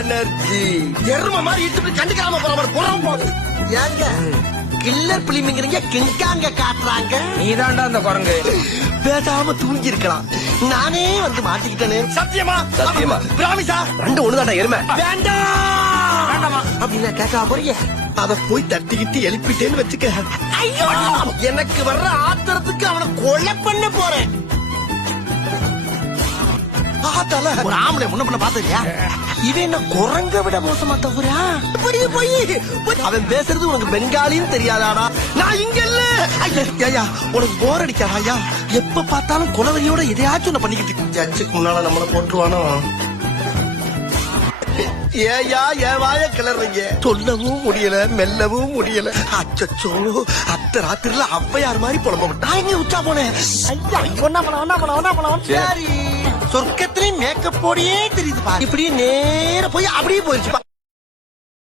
Energy எரும மாதிரி இட்டு கண்டுக்காம போறது ஏங்க கில்லர் பிலிமிங்கிறீங்க கிங்காங்க காட்டுறாங்க. நீதான்டா அந்த குரங்கு. பேசாம தூங்கி இருக்கலாம், நானே வந்து மாட்டிக்கிட்டேனே. சத்தியமா சத்தியமா பிராமிசா ரெண்டு ஒண்ணுதான்டா எருமை. வேண்டாம் அப்படின்னா கேட்க போறீங்க. அத போய் தட்டிக்கிட்டு எழுப்பிட்டேன்னு வச்சுக்க, ஐயோ எனக்கு வர்ற ஆத்திரத்துக்கு அவனை கொலை பண்ண போறேன். ஒரு ஆம்பளை முன்ன பண்ண பாத்தியா? இவன் என்ன குரங்க விட மோசமா தவறா? போய் அவன் பேசுறது உனக்கு பெங்காலின்னு தெரியாதாடா? நான் இங்க இல்ல. ஐயா உனக்கு போர் அடிக்காதா? ஐயா எப்ப பார்த்தாலும் குலவரியோட எதையாச்சும் ஒண்ணு பண்ணிக்கிட்டு ஜட்ஜுக்கு முன்னால நம்மள போட்டுருவானோ? ஏயா ஏன் வாய கிளறீங்க? சொல்லவும் முடியல, மெல்லவும் முடியல. அச்சோ அத்த ராத்திரில அப்பையார் மாதிரி புலம்ப. நான் எங்க உச்சா போனேன்? சொர்க்கத்திலே மேக்கப் போடியே தெரியுது. இப்படியே நேர போய் அப்படியே போயிருச்சு.